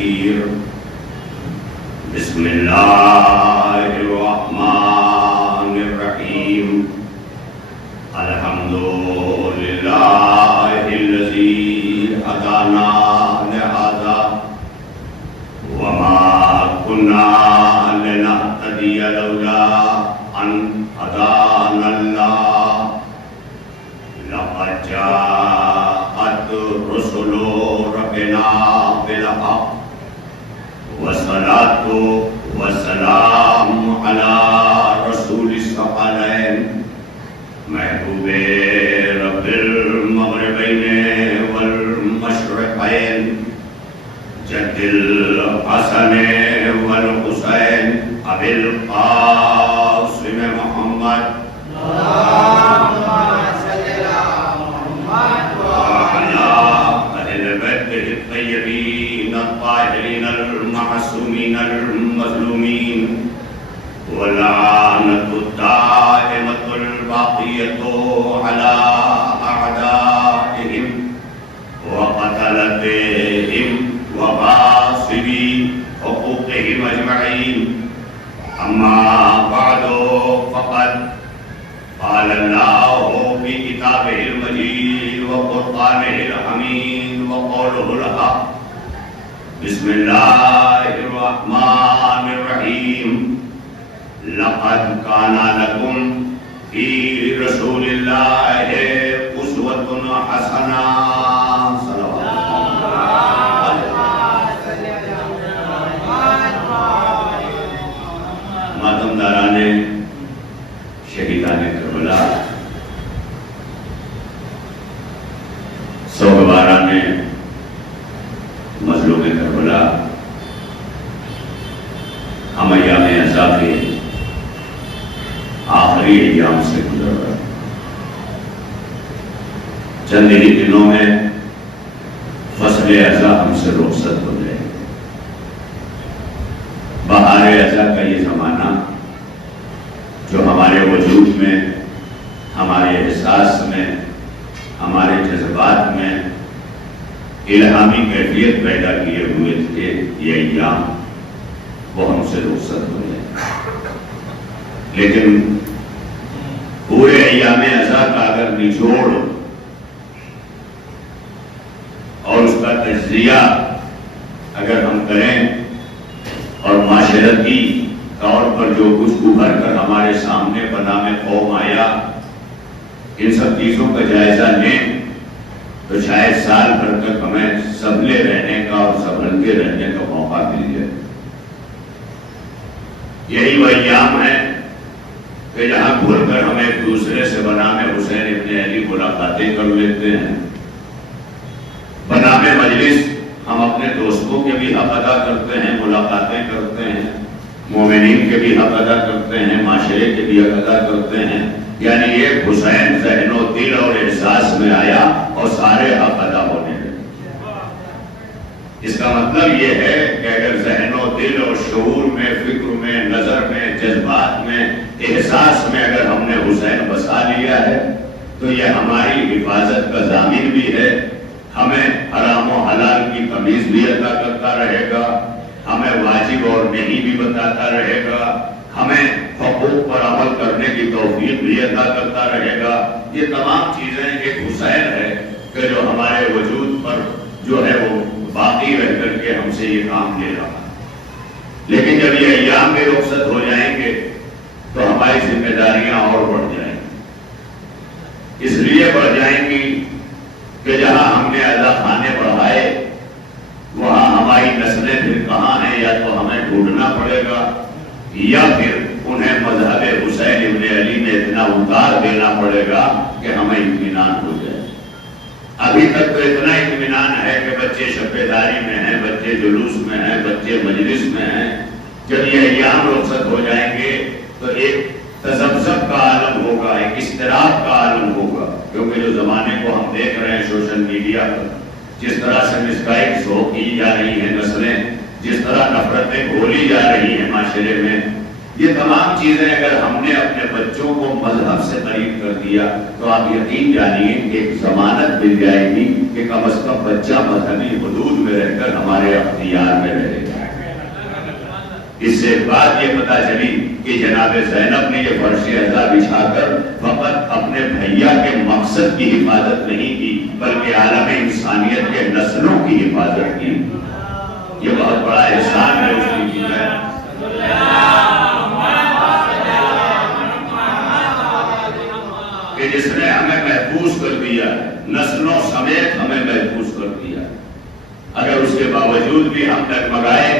يسير بسم الله الرحمن الرحيم الحمد لله الذي هدانا لهذا وما كنا لنهتدي لولا أن هدانا الله لقد جاءت رسل ربنا بالحق والصلاة والسلام على رسول الثقلين محبوب رب المغربين والمشرقين جد الحسن والحسين أبي القاسم محمد الطيبين الطاهرين المعصومين المظلومين واللعنة الدائمة الباقية على أعدائهم وقتلتهم وغاصبي حقوقهم أجمعين أما بعد فقد قال الله في كتابه المجيد وقرآنه الحميد وقوله الحق بسم الله الرحمن الرحيم لقد كان لكم في رسول الله أسوة حسنة ماتم داران شہیدان کربلا سوگواران مظلوم کربلا ہم ایام عزا کے آخری ایام سے گزر رہا چند ہی دنوں میں فصل عزا ہم سے رخصت ہو جائے بہار عزا کا یہ زمانہ جو ہمارے وجود میں ہمارے احساس میں ہمارے جذبات میں الہامی کیفیت پیدا کیے ہوئے تھے یہ ایام وہ ہم سے رخصت ہو جائے لیکن پورے ایام عزا کا اگر نچوڑ اور اس کا تجزیہ اگر ہم کریں اور معاشرتی طور پر جو کچھ ابھر کر ہمارے سامنے بنام قوم آیا ان سب چیزوں کا جائزہ لیں تو شاید سال بھر تک ہمیں سنبھلے رہنے کا اور سنبھل کے رہنے کا موقع مل جائے یہی وہ ایام ہے کہ جہاں بھول کر ہم ایک دوسرے سے بنام حسین ابن علی ملاقاتیں کر لیتے ہیں بنام مجلس ہم اپنے دوستوں کے بھی حق ادا کرتے ہیں ملاقاتیں کرتے ہیں مومنین کے بھی حق ادا کرتے ہیں معاشرے کے بھی حق ادا کرتے ہیں یعنی ایک حسین ذہن و دل اور احساس میں آیا اور سارے حق ادا ہونے لگے اس کا مطلب یہ ہے کہ اگر ذہن و دل اور شعور میں فکر میں نظر میں جذبات میں احساس میں اگر ہم نے حسین بسا لیا ہے تو یہ ہماری حفاظت کا ضامن بھی ہے ہمیں حرام و حلال کی تمیز بھی عطا کرتا رہے گا ہمیں واجب اور نہیں بھی بتاتا رہے گا ہمیں حقوق پر عمل کرنے کی توفیق بھی عطا کرتا رہے گا یہ تمام چیزیں ایک حسین ہے کہ جو ہمارے وجود پر جو ہے وہ باقی رہ کر کے ہم سے یہ کام لے رہا ہے لیکن جب یہ ایام میں رخصت ہو جائیں گے تو ہماری ذمہ داریاں اور بڑھ جائیں گی اس لیے بڑھ جائیں گی کہ جہاں ہم نے عزا خانے بڑھائے وہاں ہماری نسلیں پھر کہاں ہیں یا تو ہمیں ڈھونڈنا پڑے گا یا پھر انہیں مذہب حسین ابن علی میں اتنا اتار دینا پڑے گا کہ ہمیں اطمینان ہو جائے ابھی تک تو اتنا اطمینان ہے کہ بچے شبیداری میں ہیں بچے جلوس میں ہیں بچے مجلس میں ہیں جب یہ ایام رخصت ہو جائیں گے تو ایک تذبذب کا عالم ہوگا ایک اضطراب کا عالم ہوگا کیونکہ جو زمانے کو ہم دیکھ رہے ہیں سوشل میڈیا پر جس طرح سے مسگائڈ ہو کی جا رہی ہیں نسلیں جس طرح نفرتیں گھولی جا رہی ہیں معاشرے میں یہ تمام چیزیں اگر ہم نے اپنے بچوں کو مذہب سے قریب کر دیا تو آپ یقین جانیے کہ ایک ضمانت مل جائے گی کہ کم از کم بچہ مذہبی حدود میں رہ کر ہمارے ہمارے اختیار میں رہے گا۔ اس سے بات یہ پتا چلی کہ جناب زینب نے یہ فرش اعضا بچھا کر فقط اپنے بھیا کے مقصد کی حفاظت نہیں کی بلکہ عالم انسانیت کے نسلوں کی حفاظت کی۔ یہ بہت بڑا احسان ہے اس کی ہے کہ جس نے ہمیں محفوظ کر دیا، نسلوں سمیت ہمیں محفوظ کر دیا۔ اگر اس کے باوجود بھی ہم ڈگمگائے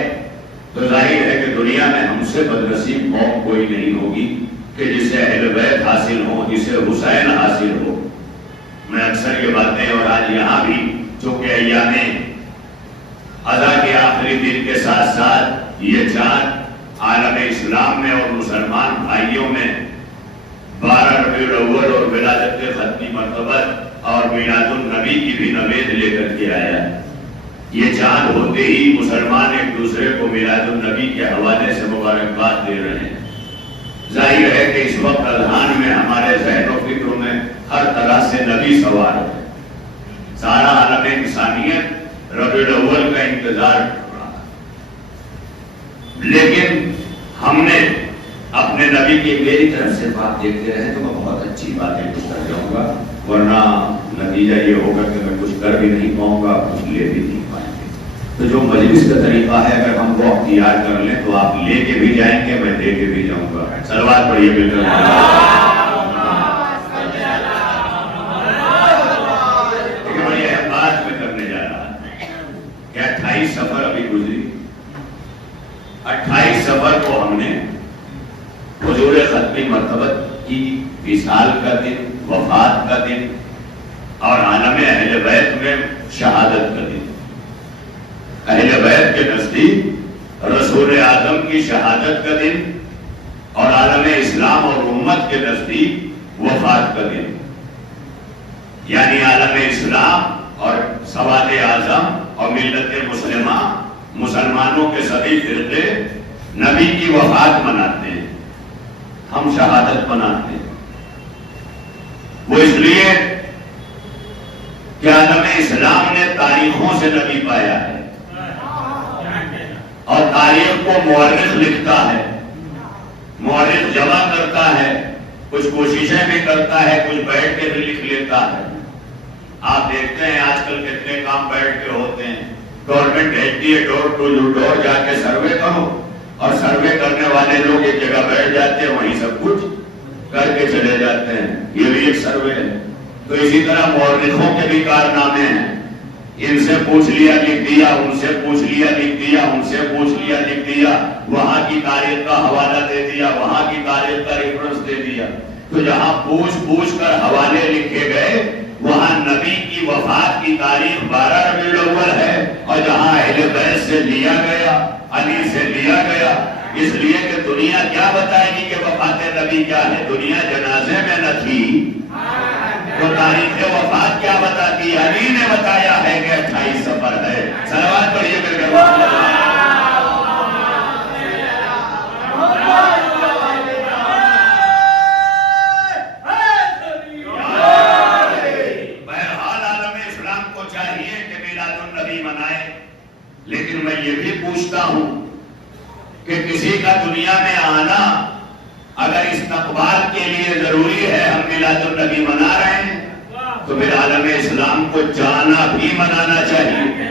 تو ظاہر ہے کہ دنیا میں ہم سے بدنصیب قوم کوئی نہیں ہوگی کہ جسے اہل بیت حاصل ہو، جسے حسین حاصل ہو۔ میں اکثر یہ باتیں، اور آج یہاں بھی چونکہ ایام اضحیٰ کے آخری دن کے ساتھ ساتھ یہ چاند عالم اسلام میں اور مسلمان بھائیوں میں 12 ربیع الاول اور ولادت ختمی مرتبت اور میلاد النبی کی بھی نوید لے کر کے آیا ہے۔ یہ چاند ہوتے ہی مسلمان ایک دوسرے کو میلاد النبی کے حوالے سے مبارکباد دے رہے ہیں۔ ظاہر ہے کہ اس وقت اذہان میں ہمارے ذہن و فکر میں ہر طرح سے نبی سوار ہے۔ سارا عالم انسانیت ربیع الاول کا انتظار کر رہا ہے، لیکن ہم نے اپنے نبی کی میری طرف سے بات دیکھتے رہے تو میں بہت اچھی باتیں کچھ کر جاؤں گا، ورنہ نتیجہ یہ ہوگا کہ میں کچھ کر بھی نہیں پاؤں گا، کچھ لے بھی نہیں پائیں گے۔ تو جو مجلس کا طریقہ ہے اگر ہم وہ اختیار کر لیں تو آپ لے کے بھی جائیں گے، میں دے کے بھی جاؤں گا۔ صلوات پڑھیے مل کر۔ لیکن بڑی اہم بات میں کرنے جا رہا کہ 28 سفر ابھی گزری، 28 سفر کو ہم نے حضور ختمی مرتبت کی وصال کا دن، وفات کا دن اور عالم اہل بیت میں شہادت کا دن۔ اہل بیت کے نزدیک رسول اعظم کی شہادت کا دن اور عالم اسلام اور امت کے نزدیک وفات کا دن، یعنی عالم اسلام اور سواد اعظم اور ملت مسلمہ مسلمانوں کے سبھی فرقے نبی کی وفات مناتے ہیں، ہم شہادت مناتے ہیں۔ وہ اس لیے کہ عالم اسلام نے تاریخوں سے نبی پایا ہے اور تاریخ کو مورخ لکھتا ہے، مورخ جمع کرتا ہے، کچھ کوششیں بھی کرتا ہے، کچھ بیٹھ کے بھی لکھ لیتا ہے۔ آپ دیکھتے ہیں آج کل کتنے کام بیٹھ کے ہوتے ہیں، گورنمنٹ بھیجتی ہے ڈور ٹو ڈور جا کے سروے کرو، اور سروے کرنے والے لوگ ایک جگہ بیٹھ جاتے ہیں، وہیں سب کچھ کر کے چلے جاتے ہیں، یہ بھی ایک سروے ہے۔ تو اسی طرح مورخوں کے بھی کارنامے ہیں، ان سے پوچھ لیا لکھ دیا، ان سے پوچھ لیا لکھ دیا، ان سے پوچھ لیا لکھ دیا، وہاں کی تاریخ کا حوالہ دے دیا، وہاں کی تاریخ کا ریفرنس دے دیا۔ تو جہاں پوچھ کر حوالے لکھے گئے وہاں نبی کی وفات کی تاریخ 12 ربیع الاول ہے، اور جہاں اہل بیت سے لیا گیا، علی سے لیا گیا، اس لیے کہ دنیا کیا بتائے گی کہ وفات نبی کیا ہے؟ دنیا جنازے میں نہ تھی تو تاریخ وفات کیا بتاتی؟ علی نے بتایا ہے کہ 28 سفر ہے۔ صلوات پڑھیے میرے گھر بہرحال عالم اسلام کو چاہیے کہ میلاد النبی منائے، لیکن میں یہ بھی پوچھتا ہوں کہ کسی کا دنیا میں آنا اگر استقبال کے لیے ضروری ہے، ہم میلاد النبی منا رہے ہیں، تو پھر عالم اسلام کو جانا بھی منانا چاہیے۔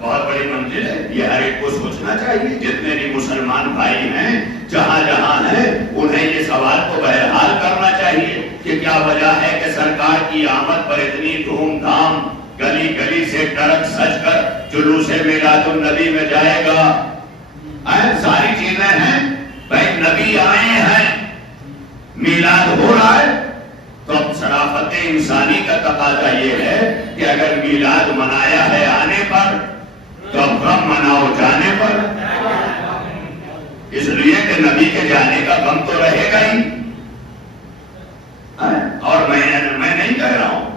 بہت بڑی منزل ہے، یہ ہر ایک کو سوچنا چاہیے، جتنے بھی مسلمان بھائی ہیں جہاں جہاں ہیں انہیں یہ سوال کو بہرحال کرنا چاہیے کہ کیا وجہ ہے کہ سرکار کی آمد پر اتنی دھوم دھام گلی گلی سے ٹرک سج کر جلوس میلاد النبی میں جائے گا؟ ساری چیزیں ہیں، بھائی نبی آئے ہیں، میلاد ہو رہا ہے، تو اب شرافت انسانی کا تقاضا یہ ہے کہ اگر میلاد منایا ہے آنے پر تو اب غم مناؤ جانے پر، اس لیے کہ نبی کے جانے کا غم تو رہے گا ہی۔ اور میں نہیں کہہ رہا ہوں،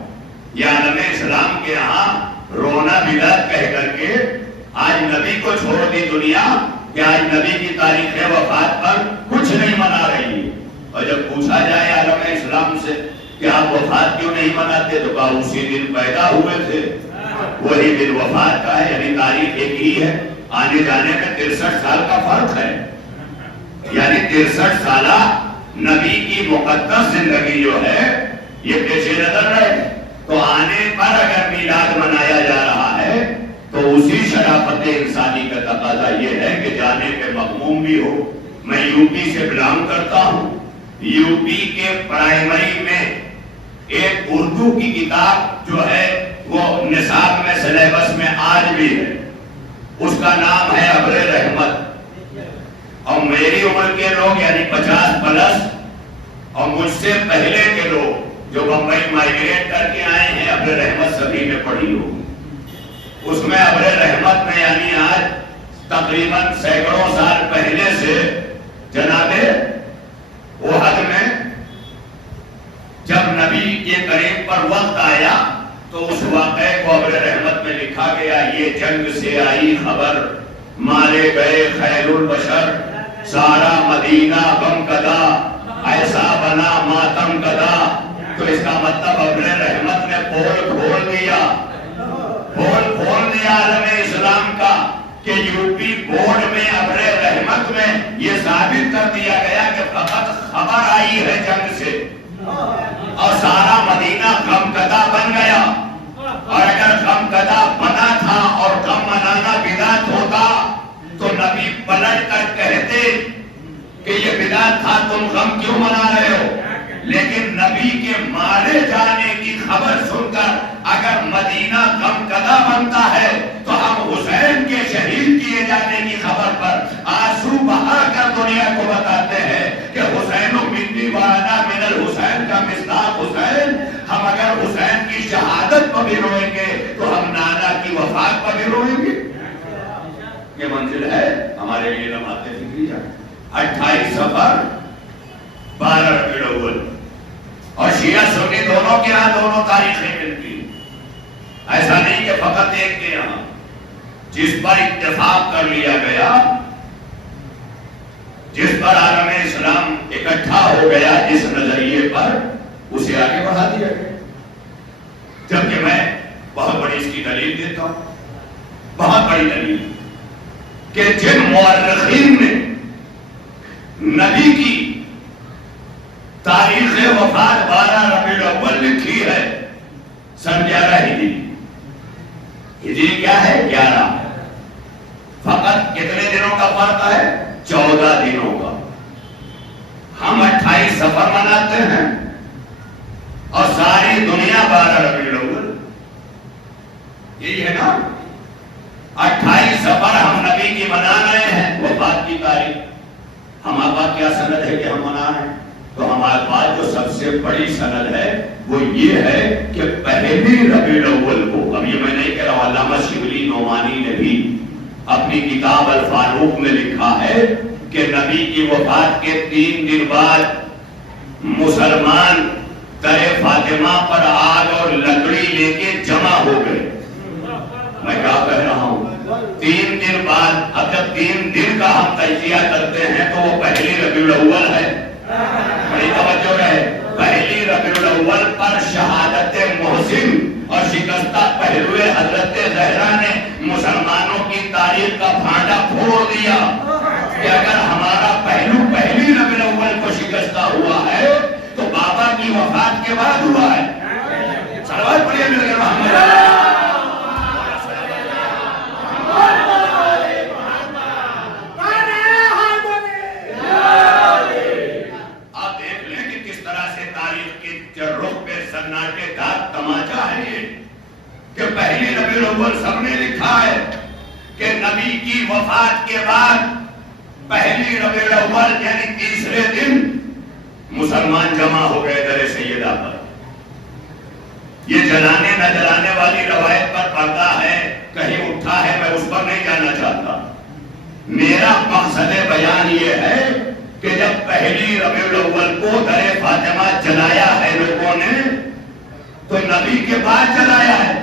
یہ عالم اسلام کے یہاں رونا بدعت کہہ کر کے آج نبی کو چھوڑ دی دنیا کہ آج نبی کی تاریخ وفات پر کچھ نہیں منا رہی ہے۔ اور جب پوچھا جائے عالم اسلام سے کہ آپ وفات کیوں نہیں مناتے تو کہا اسی دن پیدا ہوئے تھے، وہی دن وفات کا ہے، یعنی تاریخ ایک ہی ہے، آنے جانے میں 63 سال کا فرق ہے، یعنی 63 سالہ نبی کی مقدس زندگی جو ہے یہ پیش نظر رہے، تو آنے پر اگر میلاد منایا جا رہا ہے تو اسی شرافت انسانی کا تقاضا یہ ہے کہ جانے پہ مغموم بھی ہو۔ میں یو پی سے بلانگ کرتا ہوں، یو پی کے پرائمری میں ایک اردو کی کتاب جو ہے وہ نصاب میں سلیبس میں آج بھی ہے، اس کا نام ہے ابر رحمت، اور میری عمر کے لوگ یعنی 50 پلس اور مجھ سے پہلے کے لوگ جو بمبئی مائگریٹ کر کے آئے ہیں ابر رحمت سبھی نے پڑھی ہوگی۔ اس میں ابر رحمت میں یعنی آج تقریباً سینکڑوں سال پہلے سے جناب احد میں جب نبی کے قریب پر وقت آیا تو اس واقعے کو ابر رحمت میں لکھا گیا، یہ جنگ سے آئی خبر، مارے گئے خیر البشر، سارا مدینہ غم کدا، ایسا بنا ماتم کدا۔ تو اس کا مطلب ابر رحمت نے پول کھول دیا عالم اسلام کا کہ یو پی بورڈ میں ابر رحمت میں یہ ثابت کر دیا گیا کہ فقط خبر آئی ہے جنگ سے اور سارا مدینہ غمکدہ بن گیا، اور اگر غمکدہ بنا تھا اور غم منانا بدعت ہوتا تو نبی پلٹ کر کہتے کہ یہ بدعت تھا، تم غم کیوں منا رہے ہو؟ لیکن نبی کے مارے جانے کی خبر سن کر اگر مدینہ غمکدہ بنتا ہے تو ہم حسین کے شہید کیے جانے کی خبر پر آنسو بہا کر دنیا کو بتاتے ہیں کہ حسین منی وانا من الحسین کا مصداق حسین۔ ہم اگر حسین کی شہادت پر بھی روئیں گے تو ہم نانا کی وفات پر بھی روئیں گے۔ یہ منزل ہے ہمارے لیے لمحات فکریہ۔ 28 صفر 12 ربیع الاول، اور شیعہ سنی دونوں کے ہاں دونوں تاریخیں ملتی، ایسا نہیں کہ فقط ایک کے یہاں۔ جس پر اتفاق کر لیا گیا، جس پر عالم اسلام اکٹھا ہو گیا جس نظریے پر، اسے آگے بڑھا دیا گیا۔ جبکہ میں بہت بڑی اس کی دلیل دیتا ہوں، بہت بڑی دلیل، کہ جن مورخین نے نبی کی تاریخ وفات 12 ربیع الاول لکھی ہے سن 11 ہجری۔ ہجری کیا ہے؟ 11۔ فقط کتنے دنوں کا فرق ہے؟ 14 دنوں کا۔ ہم 28 صفر مناتے ہیں اور ساری دنیا 12 ربیع الاول، یہی ہے نا؟ 28 صفر ہم نبی کی منا رہے ہیں وفات کی تاریخ۔ ہمارے پاس کیا سند ہے کہ ہم منا رہے ہیں؟ تو ہمارے پاس جو سب سے بڑی سند ہے وہ یہ ہے کہ پہلی ربیع الاول کو، اب یہ میں نہیں کہہ رہا ہوں، علامہ شبلی نعمانی نے بھی اپنی کتاب الفاروق میں لکھا ہے کہ نبی کی وفات کے 3 دن بعد مسلمان در فاطمہ پر آگ اور لکڑی لے کے جمع ہو گئے۔ میں کیا کہہ رہا ہوں؟ 3 دن بعد، اب جب 3 دن کا ہم تجزیہ کرتے ہیں تو وہ پہلی ربیع الاول ہے۔ بڑی توجہ رہے، پہلی ربیع الاول پر شہادت محسن اور شکستہ پہلوے حضرت زہرا نے مسلمانوں کی تاریخ کا بھانڈا پھوڑ دیا کہ اگر ہمارا پہلو پہلی ربیع الاول کو شکستہ ہوا ہے تو بابا کی وفات کے بعد ہوا ہے۔ صلوات پڑھیے میرے محمد۔ سناٹے دار تماچا ہے یہ کہ پہلی ربیع الاول سب نے لکھا ہے کہ نبی کی وفات کے بعد پہلی ربیع الاول یعنی تیسرے دن مسلمان جمع ہو گئے در سیدہ پر۔ یہ جلانے نہ جلانے والی روایت پر پردہ ہے، کہیں اٹھا ہے، میں اس پر نہیں جانا چاہتا۔ میرا مقصد بیان یہ ہے کہ جب پہلی ربیع الاول کو در فاطمہ جلایا ہے لوگوں نے تو نبی کے بعد جلایا ہے،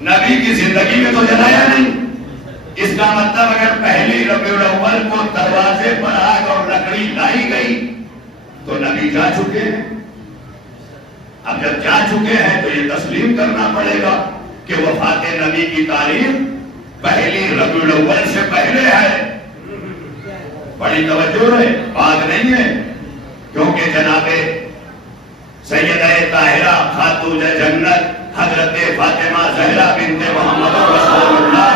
نبی کی زندگی میں تو جلایا نہیں۔ اس کا مطلب اگر پہلی ربیع الاول کو دروازے پر آگ اور لکڑی لائی گئی تو نبی جا چکے ہیں۔ اب جب جا چکے ہیں تو یہ تسلیم کرنا پڑے گا کہ وفات نبی کی تاریخ پہلی ربیع الاول سے پہلے ہے. بڑی توجہ ہے، بات نہیں ہے. کیونکہ جناب سیدہ طاہرہ خاتون جنت حضرت فاطمہ زہرا بنت محمد رسول اللہ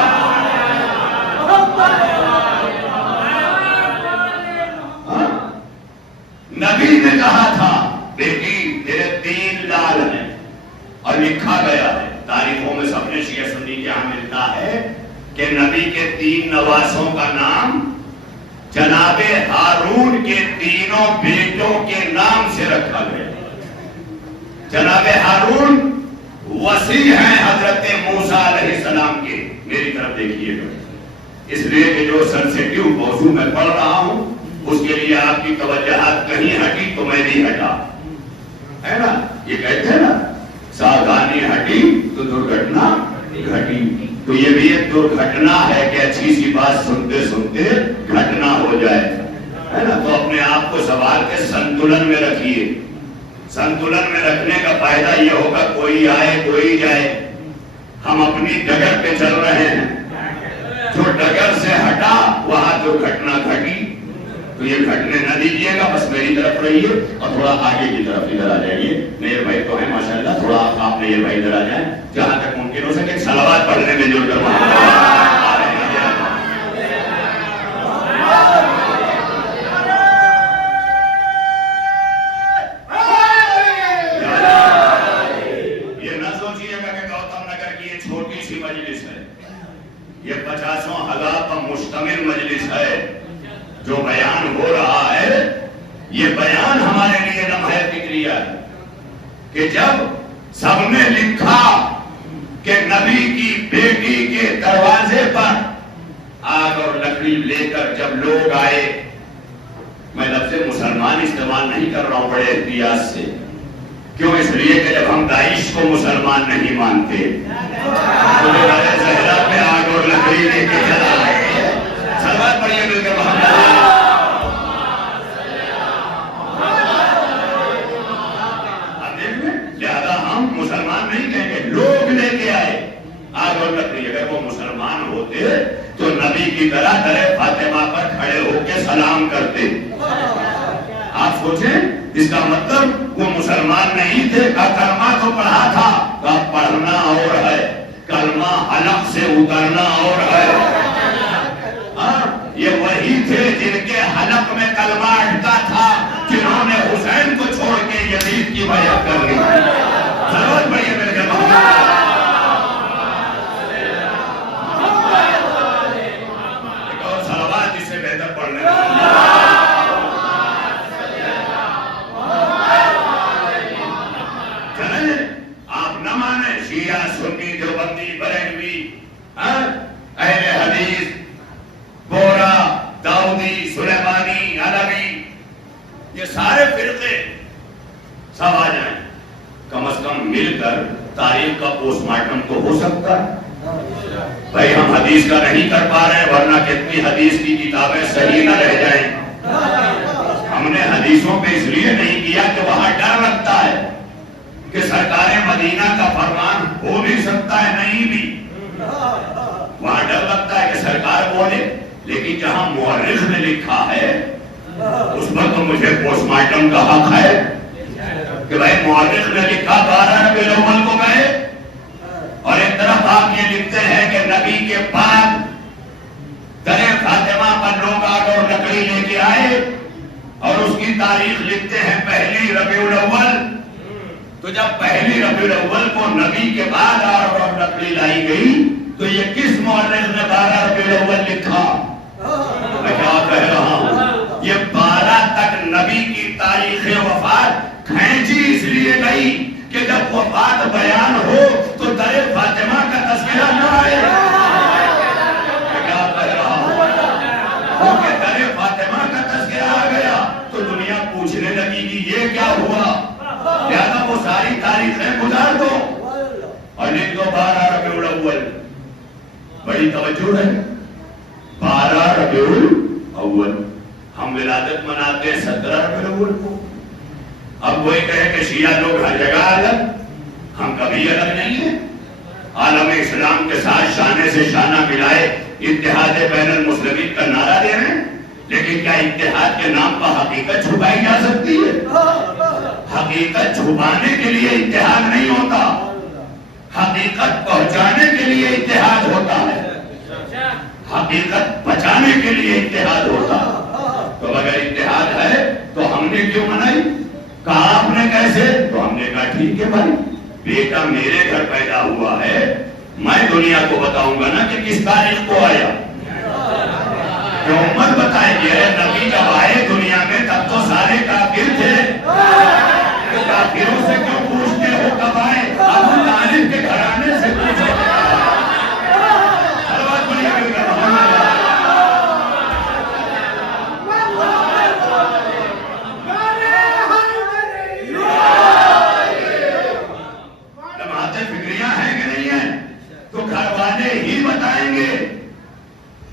نبی نے کہا تھا بیٹی تیرے 3 لال ہیں، اور لکھا گیا ہے تاریخوں میں سب نے شیعہ سنی کے یہاں ملتا ہے کہ نبی کے 3 نواسوں کا نام جناب ہارون کے 3 بیٹوں کے نام سے رکھا گیا. جناب ہارون وسیع ہیں حضرت موسیٰ علیہ السلام کے. میری طرف دیکھیے گا، اس لیے کہ جو سنسیٹیو موضوع میں پڑھ رہا ہوں اس کے لیے آپ کی توجہات کہیں ہٹی تو میں بھی ہٹا، ہے نا. یہ کہتے ہیں نا ساودھانی ہٹی تو درگھٹنا گھٹی. تو یہ بھی ایک درگھٹنا ہے کہ اچھی سی بات سنتے سنتے گھٹنا ہو جائے، ہے نا. تو اپنے آپ کو سنبھال کے سنتولن میں رکھیے. سنتولن میں رکھنے کا فائدہ یہ ہوگا کوئی آئے کوئی جائے، ہم اپنی ڈگر پہ چل رہے ہیں. جو ڈگر سے ہٹا وہاں درگھٹنا گھٹی. تو یہ گھٹنے نہ دیجیے گا، بس میری طرف رہیے اور تھوڑا آگے کی طرف ادھر آ جائیے. میرے بھائی تو ہیں ماشاءاللہ، تھوڑا آپ میرے بھائی ادھر آ جائیں جہاں تک ممکن ہو سکے. صلوات پڑھنے میں جو یہ نہ سوچیے گا کہ گوتم نگر کی یہ چھوٹی سی مجلس ہے، یہ 50,000 کا مشتمل مجلس ہے. جو بیان ہو رہا ہے یہ بیان ہمارے لیے لمحہ فکریہ ہے کہ جب سب نے لکھا کہ نبی کی بیٹی کے دروازے پر آگ اور لکڑی لے کر جب لوگ آئے، میں لفظ مسلمان استعمال نہیں کر رہا ہوں بڑے احتیاط سے. کیوں؟ اس لیے کہ جب ہم داعش کو مسلمان نہیں مانتے تو زہرا پہ آگ اور لکڑی لے کے چلا رہے ہیں. سلوات پڑھیے مل کر محمد. لہذا ہم مسلمان نہیں کہیں گے، لوگ لے کے آئے آگ اور لکڑی. اگر وہ مسلمان ہوتے تو نبی کی طرح در فاطمہ پر کھڑے ہو کے سلام کرتے. آپ سوچیں اس کا مطلب وہ مسلمان نہیں تھے. کلمہ تو پڑھا تھا، پڑھنا اور ہے، کلمہ حلق سے اترنا اور ہے. یہ وہی تھے جن کے حلق میں کلمہ اٹھتا تھا جنہوں نے حسین کو چھوڑ کے یزید کی بیعت کر لی. ضرورت پڑی ہے میرے ایک اور صلوات جس سے بہتر پڑھنے چلیں. آپ نہ مانیں شیعہ سنی دیوبندی بریلوی اہل حدیث بورا داؤدی سلیمانی علوی یہ سارے فرقے سب آ جائیں، کم از کم مل کر تاریخ کا پوسٹ مارٹم تو ہو سکتا ہے. بھائی ہم حدیث کا نہیں کر پا رہے ہیں ورنہ کتنی حدیث کی کتابیں صحیح نہ رہ جائیں. ہم نے حدیثوں پہ اس لیے نہیں کیا کہ وہاں ڈر لگتا ہے کہ سرکار مدینہ کا فرمان ہو بھی سکتا ہے نہیں بھی. وہاں ڈر لگتا ہے کہ سرکار بولے، لیکن جہاں مورخ نے لکھا ہے اس پر تو مجھے پوسٹ مارٹم کا حق ہے کہ بھائی مورخ نے لکھا 12 ربیع الاول کو گئے، اور ایک طرف آپ یہ لکھتے ہیں کہ نبی کے بعد در فاطمہ پر لوگ آگ اور لکڑی لے کے آئے اور اس کی تاریخ لکھتے ہیں 1 ربیع الاول. تو جب 1 ربیع الاول کو نبی کے بعد آگ اور لکڑی لائی گئی تو یہ کس مورخ نے 12 ربیع الاول لکھا؟ میں کیا کہہ رہا ہوں، یہ 12 تک نبی کی تاریخ وفات کھینچی اس لیے گئی کہ جب وفات بیان ہو تو در فاطمہ کا تذکرہ نہ آئے. میں کیا کہہ رہا ہوں، کیونکہ در فاطمہ کا تذکرہ آ گیا تو دنیا پوچھنے لگی کہ یہ کیا ہوا. لہذا وہ ساری تاریخیں گزار دو اور لکھ دو 12 ربیع الاول. بڑی توجہ ہے. 12 ربیع الاول ہم ولادت مناتے ہیں 17 ربیع الاول کو. اب وہی کہے کہ شیعہ لوگ ہر جگہ الگ، ہم کبھی الگ نہیں ہیں. عالم اسلام کے ساتھ شانے سے شانہ ملائے اتحاد بین المسلمین کا نعرہ دے رہے ہیں، لیکن کیا اتحاد کے نام پر حقیقت چھپائی جا سکتی ہے؟ حقیقت چھپانے کے لیے اتحاد نہیں ہوتا، حقیقت پہنچانے کے لیے اتحاد ہوتا ہے، حقیقت بچانے کے لیے اتحاد ہوتا ہے۔ تو اگر اتحاد ہے تو ہم نے کیوں منائی؟ کہا آپ نے کیسے؟ تو ہم نے کہا ٹھیک ہے بھائی، بیٹا میرے گھر پیدا ہوا ہے، میں دنیا کو بتاؤں گا نا کہ کس تاریخ کو آیا، کہ امت بتائے گی ارے نبی جب آئے دنیا میں تب تو سارے کافر تھے، تو کافروں سے کیوں پوچھتے ہو کب آئے؟ ابو طالب کے گھرانے سے پوچھو۔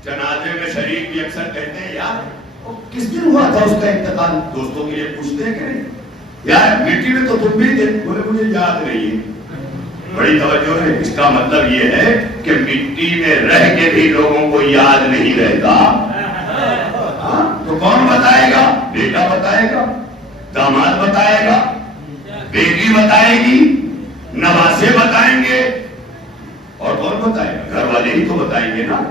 جنازے میں شریک بھی اکثر کہتے ہیں یار کس دن ہوا تھا اس کا انتقال، دوستوں کے لیے پوچھتے ہیں کہ نہیں یار مٹی میں تو تم بھی تھے، بولے مجھے یاد نہیں ہے۔ بڑی توجہ ہے، اس کا مطلب یہ ہے کہ مٹی میں رہ کے بھی لوگوں کو یاد نہیں رہتا، تو کون بتائے گا؟ بیٹا بتائے گا، داماد بتائے گا، بیٹی بتائے گی، نواسے بتائیں گے، اور کون بتائے گا؟ گھر والے ہی تو بتائیں گے نا۔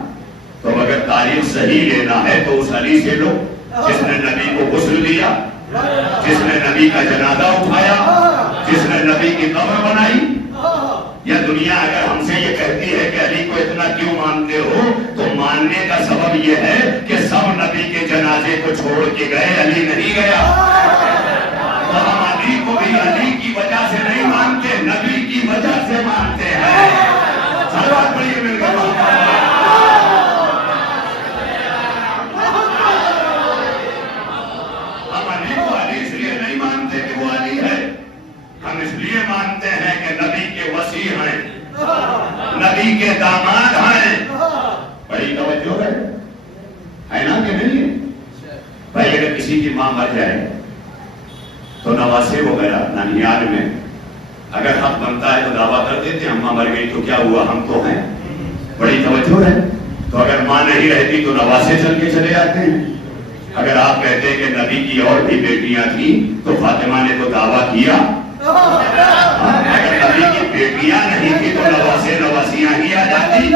تو اگر تاریخ صحیح لینا ہے تو اس علی سے لو جس نے نبی کو غسل دیا، جس نے نبی کا جنازہ اٹھایا، جس نے نبی کی قبر بنائی۔ یا دنیا اگر ہم سے یہ کہتی ہے کہ علی کو اتنا کیوں مانتے ہو، تو ماننے کا سبب یہ ہے کہ سب نبی کے جنازے کو چھوڑ کے گئے، علی نہیں گیا۔ تو ہم علی کو بھی علی کی وجہ سے نہیں مانتے، نبی کی وجہ سے مانتے ہیں۔ سلوات پڑھیے میرے بھائی۔ ہم اس لیے مانتے ہیں کہ نبی کے وصی ہیں، نبی کے داماد ہیں۔ بڑی توجہ ہے نا کہ نہیں ہے؟ بھائی اگر کسی کی ماں مر جائے تو نواسے وغیرہ ننیال میں اگر حق بنتا ہے تو دعویٰ کر دیتے ہیں اماں مر گئی تو کیا ہوا، ہم تو ہیں۔ بڑی توجہ ہے۔ تو اگر ماں نہیں رہتی تو نواسے چل کے چلے جاتے ہیں۔ اگر آپ کہتے ہیں کہ نبی کی اور بھی بیٹیاں تھیں تو فاطمہ نے تو دعویٰ کیا، اگر نبی کی بیٹیاں نہیں تھی تو نواسے نواسیاں ہی آ جاتی۔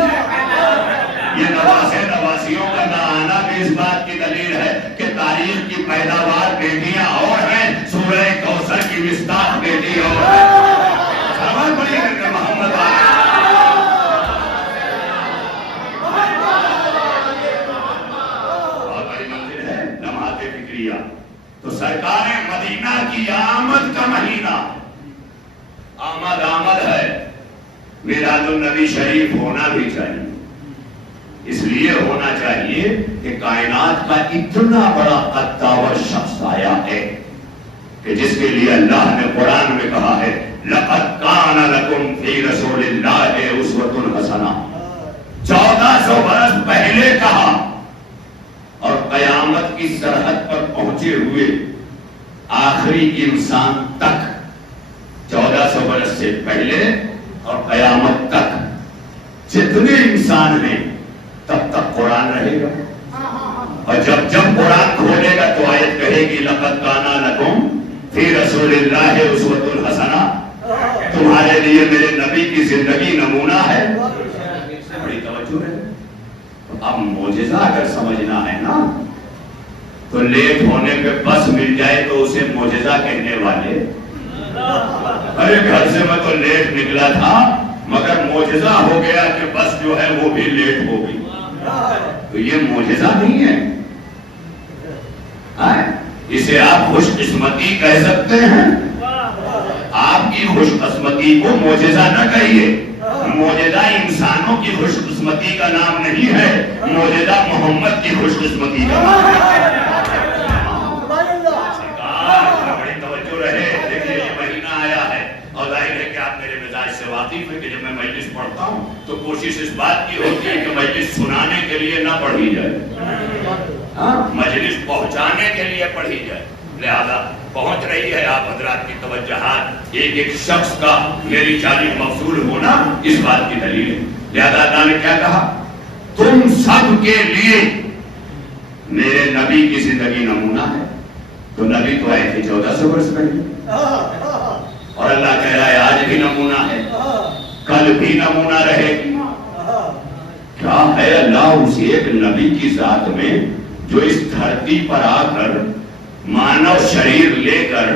یہ نواسے نواسیوں کا نہ آنا بھی اس بات کی دلیل ہے کہ تاریخ کی پیداوار بیٹیاں اور ہیں، سورہ کوثر کی مصداق بیٹی اور ہے۔ سوال پڑھیے کہ محمد بہت بڑی منزل ہے لمحات فکریہ۔ تو سرکار مدینہ کی آمد کا مہینہ آمد ہے، میلاد النبی شریف ہونا بھی چاہیے۔ اس لیے ہونا چاہیے کہ کائنات کا اتنا بڑا قداور شخص آیا ہے کہ جس کے لیے اللہ نے قرآن میں کہا ہے لَقَدْ كَانَ لَكُمْ فِي رَسُولِ اللَّهِ أُسْوَةٌ حَسَنَةٌ، 1400 برس پہلے کہا، اور قیامت کی سرحد پر پہنچے ہوئے آخری انسان تک 1400 برس سے پہلے اور قیامت تک جتنے انسان ہیں تب تک قرآن رہے گا۔ اور جب جب قرآن کھولے گا تو آیت کہے گی لَقَدْ كَانَ لَكُمْ فِي رَسُولِ اللَّهِ أُسْوَةٌ حَسَنَةٌ، تمہارے لیے میرے نبی کی زندگی نمونہ ہے۔ بڑی توجہ ہے۔ اب معجزہ اگر سمجھنا ہے نا تو لیٹ ہونے پہ بس مل جائے تو اسے معجزہ کہنے والے، ارے گھر سے میں تو لیٹ نکلا تھا مگر معجزہ ہو گیا کہ بس جو ہے وہ بھی لیٹ ہو گئی، تو یہ معجزہ نہیں ہے۔ اسے آپ خوش قسمتی کہہ سکتے ہیں، آپ کی خوش قسمتی کو معجزہ نہ کہیے۔ معجزہ انسانوں کی خوش قسمتی کا نام نہیں ہے، معجزہ محمد کی خوش قسمتی کا نام ہے۔ بڑی توجہ رہے، دیکھیے یہ مہینہ آیا ہے اور ظاہر ہے کہ آپ میرے مزاج سے واقف ہیں کہ جب میں مجلس پڑھتا ہوں تو کوشش اس بات کی ہوتی ہے کہ مجلس سنانے کے لیے نہ پڑھی جائے، مجلس پہنچانے کے لیے پڑھی جائے۔ لہذا پہنچ رہی ہے آپ حضرات کی توجہات ایک ایک شخص کا میری جانب مبذول ہونا اس بات کی دلیل ہے. لہذا اللہ نے کیا کہا؟ تم سب کے لیے میرے نبی کی زندگی نمونہ ہے. تو نبی تو آئے تھے 1400 برس پہلے اور اللہ کہہ رہا ہے آج بھی نمونہ ہے, کل بھی نمونہ رہے گی. کیا ہے اللہ اس ایک نبی کی ذات میں جو اس دھرتی پر آ کر مانو شریر لے کر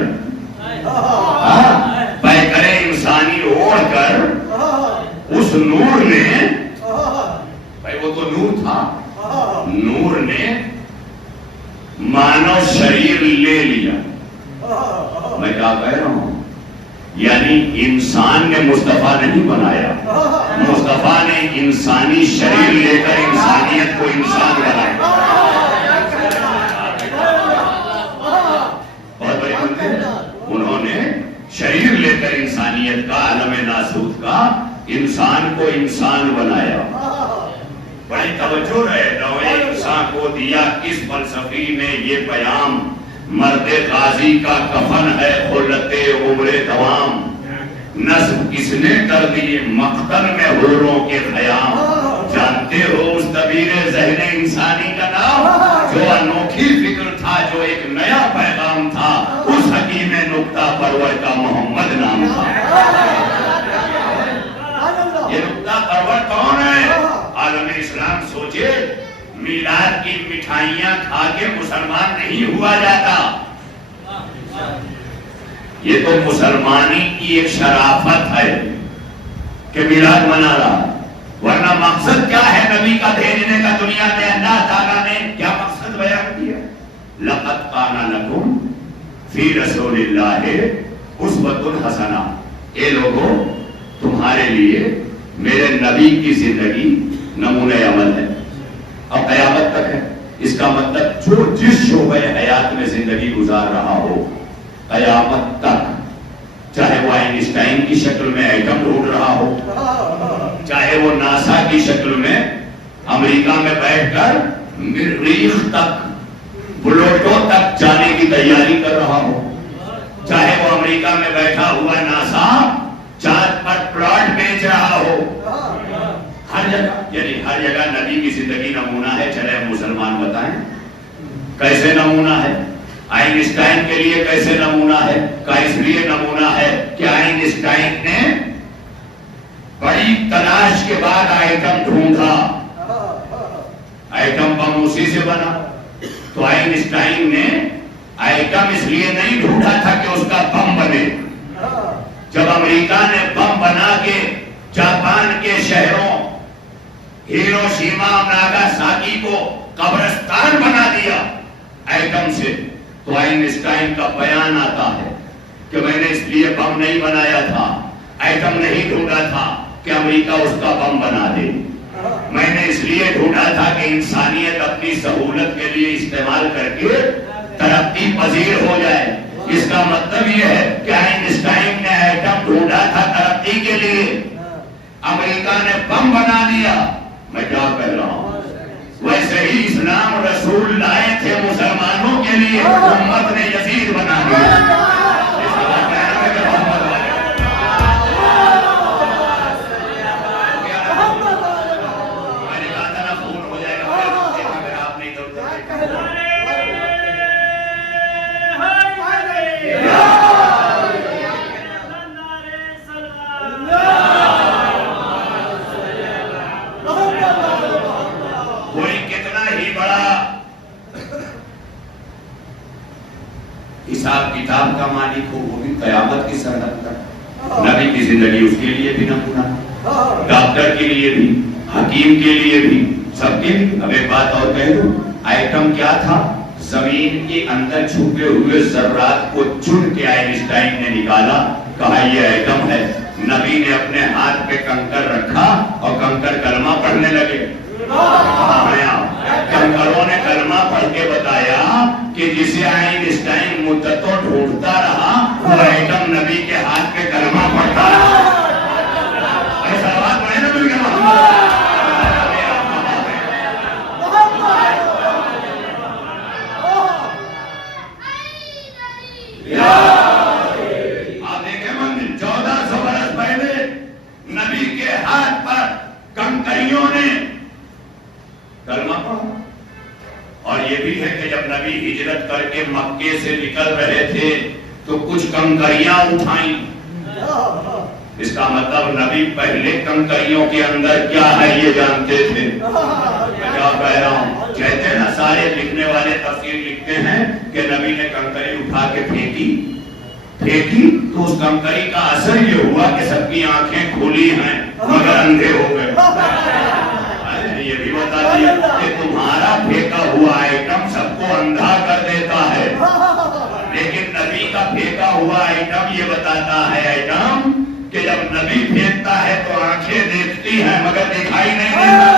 پیکر انسانی اوڑھ کر اس نور نے, بھائی وہ تو نور تھا, نور نے مانو شریر لے لیا. میں کیا کہہ رہا ہوں؟ یعنی انسان نے مصطفیٰ نہیں بنایا, مصطفیٰ نے انسانی شریر لے کر انسانیت کو انسان بنایا. بہت بڑی بات ہے. انہوں نے شریر لے کر انسانیت کا, عالم ناسوت کا انسان کو انسان بنایا. بڑی توجہ رہے, نوع انسان کو دیا کس فلسفی نے یہ پیام, مرد غازی کا کفن ہے خلت عمر دوام. نصب کس نے کر دی مقتل میں حوروں کے خیام. جانتے ہو اس دبیر ذہن انسانی کا نام, جو انوکھی فکر تھا, جو ایک نیا پیغام تھا, اس حکیم نکتہ پرور کا محمد نام تھا. یہ نکتہ پرور کون ہے؟ عالم اسلام سوچے, میلاد کی مٹھائیاں کھا کے مسلمان نہیں ہوا جاتا. یہ تو مسلمانی کی ایک شرافت ہے کہ میلاد منا رہا, ورنہ مقصد کیا ہے نبی کا بھیجنے کا دنیا میں؟ اللہ تعالیٰ نے کیا مقصد بیان کیا؟ لَقَدْ كَانَ لَكُمْ فِي رَسُولِ اللَّهِ أُسْوَةٌ حَسَنَةٌ. اے لوگوں, تمہارے لیے میرے نبی کی زندگی نمونہ عمل ہے. اب قیامت تک ہے. اس کا مطلب جو جس شعبہ حیات میں زندگی گزار رہا ہو, قیامت تک, چاہے وہ آئنسٹائن کی شکل میں ایٹم ڈھونڈ رہا ہو, چاہے وہ ناسا کی شکل میں امریکہ میں بیٹھ کر مریخ تک, پلوٹو تک جانے کی تیاری کر رہا ہو, چاہے وہ امریکہ میں بیٹھا ہوا ناسا چاند پر پلاٹ بیچ رہا ہو, ہر جگہ, یعنی ہر جگہ نبی کی زندگی نمونہ ہے. چلے ہم مسلمان بتائیں کیسے نمونہ ہے؟ آئنسٹائن کے لیے کیسے نمونہ ہے؟ کا اس لیے نمونہ ہے کہ آئنسٹائن نے بڑی تلاش کے بعد آئٹم ڈھونڈا, آئٹم بم اسی سے بنا. تو آئنسٹائن نے آئٹم اس لیے نہیں ڈھونڈا تھا کہ اس کا بم بنے. جب امریکہ نے بم بنا کے جاپان کے شہروں ہیروشیما اور ناگاساکی کو قبرستان بنا دیا ایٹم سے, تو آئنسٹائن کا بیان آتا ہے کہ میں نے اس لیے بم نہیں بنایا تھا, ایٹم نہیں ڈھونڈا تھا کہ امریکہ اس کا بم بنا دے, میں نے اس لیے ڈھونڈا تھا کہ انسانیت اپنی سہولت کے لیے استعمال کر کے ترقی پذیر ہو جائے. اس کا مطلب یہ ہے کہ آئنسٹائن نے ایٹم ڈھونڈا تھا ترقی کے لیے, امریکہ نے بم بنا دیا. میں کیا کہہ رہا ہوں؟ ویسے ہی اسلام رسول لائے تھے مسلمانوں کے لیے, امت نے یزید بنا دیا. حساب کتاب کا مالک ہو, وہ بھی قیامت کی سرحد تک نبی کی زندگی اس کے لیے بھی نمونہ, ڈاکٹر کے لیے بھی, حکیم کے لیے بھی, سب کے لیے. اب ایک بات اور کہہ دوں, آئٹم کیا تھا؟ زمین کے اندر چھپے ہوئے ذرات کو چن کے آئنسٹائن نے نکالا, کہا یہ ایٹم ہے. نبی نے اپنے ہاتھ پہ کنکر رکھا اور کنکر کلمہ پڑھنے لگے. کنکروں نے کلمہ پڑھ کے بتایا کہ جسے آئنسٹائن مدتوں ڈھونڈتا رہا, وہ ایٹم نبی کے ہاتھ پہ کلمہ پڑھتا رہا. ایسا بات پڑھے نا نبی کے محمد. کلمہ پڑھا. اور یہ بھی ہے کہ جب نبی ہجرت کر کے مکے سے نکل رہے تھے تو کچھ کنکریاں اٹھائیں. اس کا مطلب نبی پہلے کنکریوں کے اندر کیا ہے یہ جانتے تھے. میں کیا کہہ رہا ہوں, کہتے ہیں نا سارے لکھنے والے تفسیر لکھتے ہیں کہ نبی نے کنکری اٹھا کے پھینکی تو اس کنکری کا اثر یہ ہوا کہ سب کی آنکھیں کھلی ہیں مگر اندھے ہو گئے. یہ بھی بتا دیا کہ تمہارا پھینکا ہوا آئٹم سب کو اندھا کر دیتا ہے, لیکن نبی کا پھینکا ہوا آئٹم یہ بتاتا ہے آئٹم کہ جب نبی پھینکتا ہے تو آنکھیں دیکھتی ہیں مگر دکھائی نہیں دیتا.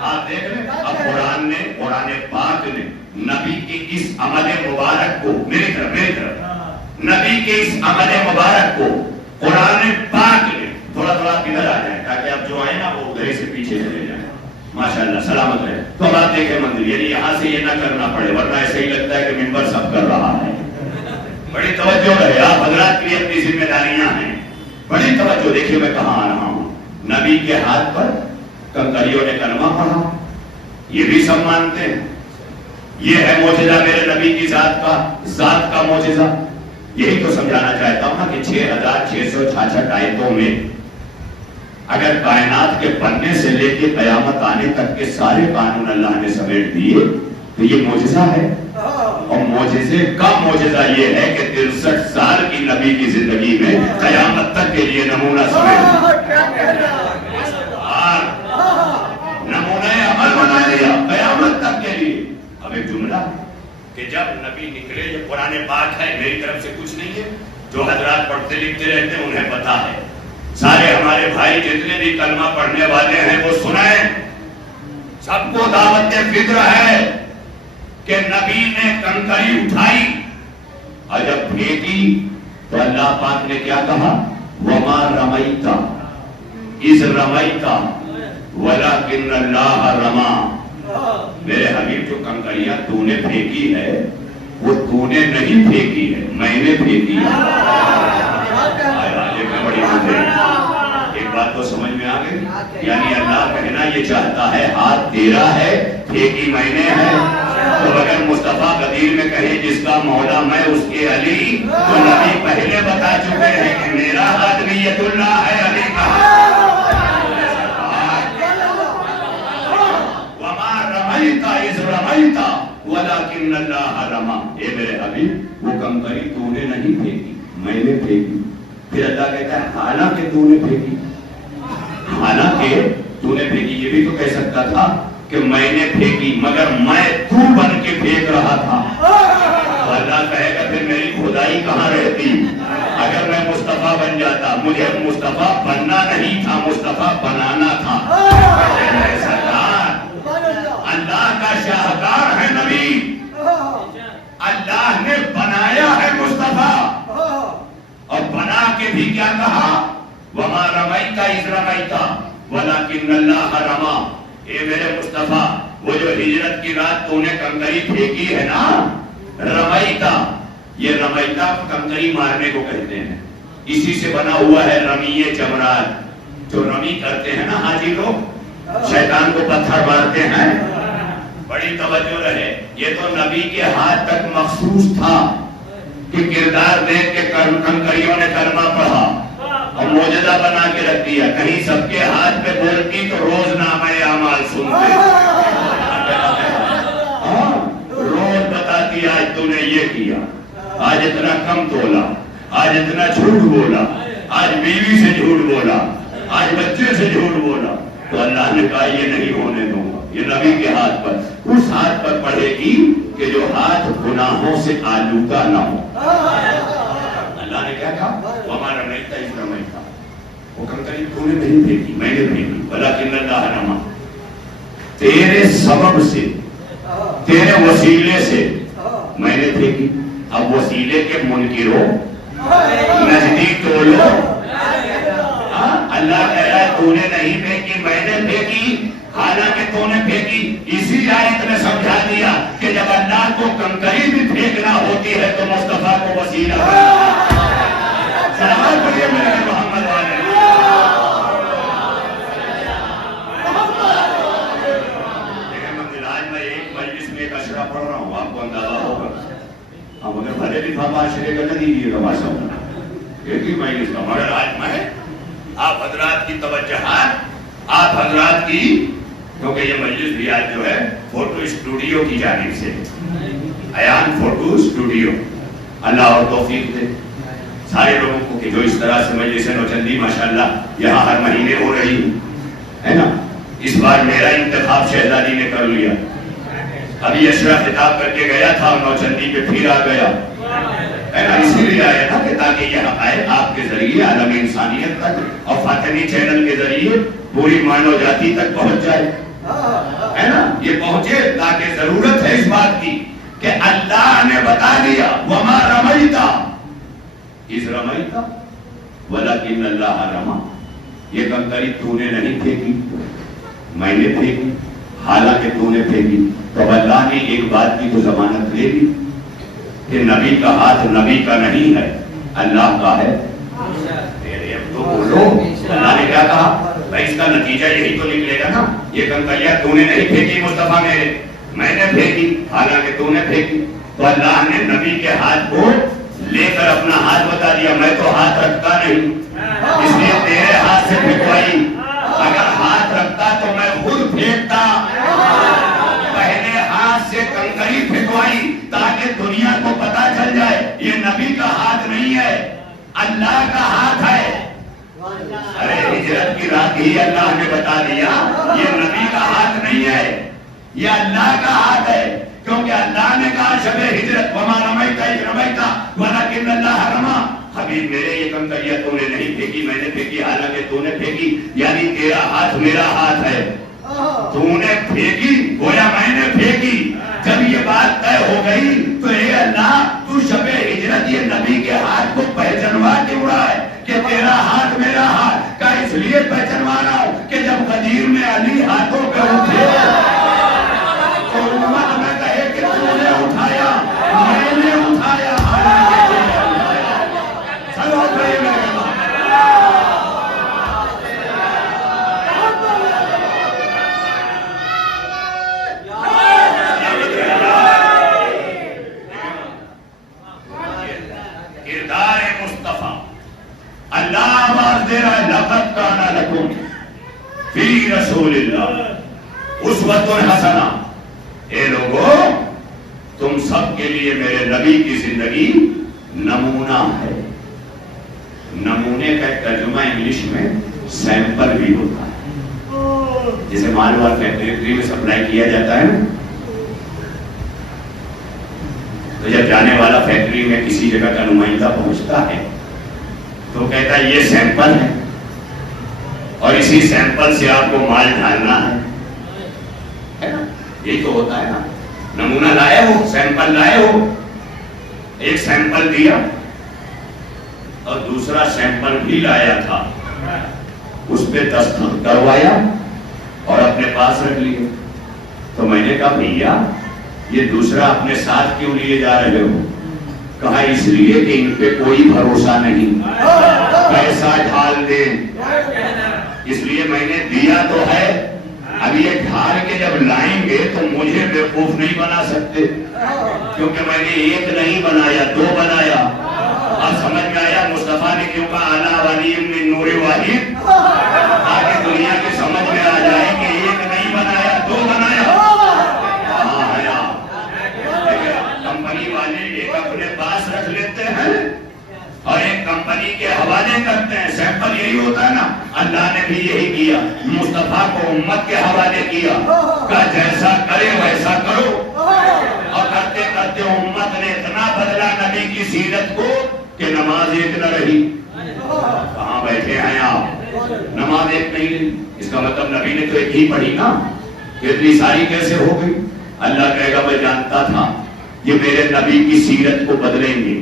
آپ دیکھ لیں اب قرآن پاک نے نبی کے اس عمل مبارک کو میری طرف نبی کے اس عمل مبارک کو قرآن پاک نے تھوڑا ادھر آ جائیں تاکہ آپ جو آئے نا وہ ادھر سے پیچھے چلے جائیں. ماشاءاللہ سلامت رہے. تو اب آپ دیکھیں منزل, یعنی یہاں سے یہ نہ کرنا پڑے ورنہ ایسے ہی لگتا ہے کہ منبر سب کر رہا ہے. بڑی توجہ رہے, آپ حضرات کی اپنی ذمہ داریاں ہیں, بڑی توجہ. دیکھیے میں کہاں آ رہا ہوں. نبی کے ہاتھ پر کنکریوں نے کلمہ پڑھا, یہ بھی سب مانتے ہیں. یہ ہے معجزہ میرے نبی کی ذات کا معجزہ. یہی تو سمجھانا چاہتا ہوں نا کہ 6666 آیتوں میں اگر کائنات کے بننے سے لے کے قیامت آنے تک کے سارے قانون اللہ نے سمیٹ دیے تو یہ معجزہ ہے. اور معجزے کا معجزہ یہ ہے کہ 63 سال کی نبی کی زندگی میں قیامت تک کے لیے نمونہ سمیٹ نمونہ عمل بنا لیا قیامت تک کے لیے. اب ایک جملہ ہے کہ جب نبی نکلے, یہ قرآن پاک ہے, میری طرف سے کچھ نہیں ہے, جو حضرات پڑھتے لکھتے رہتے ہیں انہیں پتا ہے. سارے ہمارے بھائی جتنے بھی کلمہ پڑھنے والے ہیں وہ سنیں, سب کو دعوت فکر ہے کہ نبی نے کنکری اٹھائی اور جب پھینکی تو اللہ پاک نے کیا کہا, وما رمیتا اذ رمیتا ولکن اللہ رما. میرے حبیب جو کنکریاں تو نے پھینکی ہے وہ تو نے نہیں پھینکی ہے, میں نے پھینکی ہے. بڑی ایک بات تو سمجھ میں آ گئی, یعنی اللہ کہنا یہ چاہتا ہے ہاتھ تیرا ہے پھینکی میں نے ہے. تو اگر مصطفیٰ قدیر میں کہے جس کا مولا میں اس کے علی, تو نبی پہلے بتا چکے ہیں کہ میرا ہاتھ نیت اللہ ہے, علی کا. ولیکن اللہ رما. اے میرے حبیب وہ کنکری تو نے نہیں پھینکی, میں نے پھینکی. پھر اللہ کہتا ہے حالانکہ تو نے پھینکی, حالانکہ تو نے پھینکی. یہ بھی تو کہہ سکتا تھا کہ میں نے پھینکی مگر میں تو بن کے پھینک رہا تھا. تو اللہ کہے گا پھر میری خدائی کہاں رہتی. اگر میں مصطفیٰ بن جاتا, مجھے مصطفیٰ بننا نہیں تھا, مصطفیٰ بنانا تھا. اللہ کا شاہکار ہے نبی, اللہ نے بنایا ہے مصطفیٰ, اور بنا کے بھی کیا کہا, وما رمیتا اذ رمیتا ولکن اللہ رما. اے میرے مصطفیٰ وہ جو ہجرت کی رات تو نے کنکری پھینکی ہے نا, رمیتا, یہ رمیتا کنکری مارنے کو کہتے ہیں. اسی سے بنا ہوا ہے رمیے جمرات, جو رمی کرتے ہیں نا حاجی لوگ, شیطان کو پتھر مارتے ہیں. بڑی توجہ رہے, یہ تو نبی کے ہاتھ تک مخصوص تھا کہ کردار دیکھ کے کنکریوں نے کلمہ پڑھا اور معجزہ بنا کے رکھ دیا. کہیں سب کے ہاتھ پہ بولتی تو روز نامہ اعمال سنتے, روز بتاتی آج تو نے یہ کیا, آج اتنا کم تولا, آج اتنا جھوٹ بولا, آج بیوی سے جھوٹ بولا, آج بچے سے جھوٹ بولا. تو اللہ نے کہا یہ نہیں ہونے دوں گا. یہ نبی کے ہاتھ پر, اس ہاتھ پر پڑھے گی کہ جو ہاتھ گناہوں سے آلودہ نہ ہو. اللہ نے کیا کہا, وما رمیتا اذ رمیتا, وہ کنکری تو نے نہیں پھینکی, میں نے پھینکی. ولکن اللہ رما. تیرے سبب سے, تیرے وسیلے سے میں نے پھینکی. اب وسیلے کے منکرو نزدیک تو لو. اللہ کہہ رہا ہے تو نے نہیں پھینکی, میں نے پھینکی, حالانکہ تو نے پھینکی. اسی آیت نے سمجھا دیا کہ جب اللہ کو کنکری بھی پھینکنا ہوتی ہے تو مصطفیٰ کو وسیلہ سلام پڑھیے میرے محمد والے. دفعہ معاشرے کا نہ دیجیے گا ماشاء اللہ، ایک ہی مجلس کا، مگر آج میں آپ حضرات کی توجہات، آپ حضرات کی، کیونکہ یہ مجلس بھی آج جو ہے فوٹو اسٹوڈیو کی جانب سے، ایان فوٹو اسٹوڈیو، اللہ اور توفیق دے سارے لوگوں کو کہ جو اس طرح سے مجلس نوچندی ماشاءاللہ یہاں ہر مہینے ہو رہی ہے نا۔ اس بار میرا انتخاب شہزادی نے کر لیا، ابھی اشرا خطاب کر کے گیا تھا اور نوچندی پہ پھر آ گیا ہے نا، اسی لیے آیا نا کہ تاکہ یہ حقائق آپ کے ذریعے عالم انسانیت تک اور فاطمی چینل کے ذریعے پوری مانو جاتی تک پہنچ جائے ہے نا، یہ پہنچے، تاکہ ضرورت ہے اس بات کی کہ اللہ نے بتا دیا وما رمیتا اذ رمیتا ولکن اللہ رما، یہ کنکری تو نے نہیں پھینکی، میں نے پھینکی، حالانکہ تو نے پھینکی۔ تو اللہ نے ایک بات کی تو ضمانت لے لی کہ نبی کا ہاتھ نبی کا نہیں ہے، اللہ کا ہے۔ اب تو بولو اللہ نے کیا کہا بھائی، اس کا نتیجہ یہی تو نکلے گا نا، یہ کنکریاں تو نے نہیں پھینکی مصطفیٰ میرے، میں نے پھینکی حالانکہ تو نے پھینکی۔ تو اللہ نے نبی کے ہاتھ کو لے کر اپنا ہاتھ بتا دیا، میں تو ہاتھ رکھتا نہیں، اس لیے تیرے ہاتھ سے پھینکوائی، اگر ہاتھ رکھتا تو میں خود پھینکتا، پہلے ہاتھ سے کنکری پھینکوائی تاکہ دنیا کو پتا چل جائے یہ نبی کا ہاتھ نہیں ہے، اللہ کا ہاتھ ہے۔ ارے ہجرت کی رات ہی اللہ نے بتا دیا یہ نبی کا ہاتھ نہیں ہے، یہ اللہ کا ہاتھ ہے، کیونکہ اللہ نے کہا شب ہجرت وما رمیتا اذ رمیتا ولکن اللہ رما، حبیب میرے یہ کنکریاں تو نے نہیں پھینکی، میں نے پھینکی حالانکہ تو نے پھینکی، یعنی تیرا ہاتھ میرا ہاتھ ہے، تو نے پھینکی گویا میں نے پھینکی۔ جب یہ بات طے ہو گئی تو اے اللہ تو شب ہجرت یہ نبی کے ہاتھ کو پہچانوا کیوں رہا ہے کہ تیرا ہاتھ میرا ہاتھ کا، اس لیے پہچانوا رہا ہوں کہ جب غدیر میں علی ہاتھوں پہ اٹھے تو امت میں کہے کہ تو نے اٹھایا، میں نے اٹھایا، چلو بھائی میرے کردار مصطفیٰ، اللہ آواز دے رہا ہے لقد کان لکم فی رسول اللہ اسوۃ حسنہ، اے لوگو تم سب کے لیے میرے نبی کی زندگی نمونہ ہے۔ نمونے کا ترجمہ انگلش میں سیمپل بھی ہوتا ہے، جسے مال وال فیکٹری میں سپلائی کیا جاتا ہے نا، تو جب جانے والا فیکٹری میں کسی جگہ کا نمائندہ پہنچتا ہے تو کہتا ہے یہ سیمپل ہے اور اسی سیمپل سے آپ کو مال ڈالنا ہے نا، یہی تو ہوتا ہے نا، نمونہ لائے ہو، سیمپل لائے ہو، ایک سیمپل دیا اور دوسرا سیمپل بھی لایا تھا، اس پہ دستخط کروایا اور اپنے پاس رکھ لیا۔ تو میں نے کہا بھیا یہ دوسرا اپنے ساتھ کیوں لیے جا رہے ہو؟ کہا اس لیے کہ ان پہ کوئی بھروسہ نہیں، پیسہ ڈھال دیں، اس لیے میں نے دیا تو ہے، اب یہ ڈھال کے جب لائیں گے تو مجھے بیوقوف نہیں بنا سکتے، کیونکہ میں نے ایک نہیں بنایا، دو بنایا۔ اب سمجھ میں آیا مصطفیٰ نے کیوں کہا انا ولی من نور واحد، تاکہ دنیا کی سمجھ میں آ جائے کہ ایک نہیں بنایا، دو بنایا۔ کمپنی والے ایک اپنے پاس رکھ لیتے ہیں اور ایک کمپنی کے حوالے کرتے ہیں، سیمپل یہی ہوتا ہے نا، اللہ نے بھی یہی کیا، مصطفیٰ کو امت کے حوالے کیا، کہ جیسا کرے ویسا کرو، اور کرتے کرتے امت نے اتنا بدلا نبی کی سیرت کو کہ نماز ایک نہ رہی۔ کہاں بیٹھے ہیں آپ، نماز ایک نہیں رہی، اس کا مطلب نبی نے تو ایک ہی پڑھی نا، اتنی ساری کیسے ہو گئی؟ اللہ کہے گا میں جانتا تھا یہ میرے نبی کی سیرت کو بدلیں گے،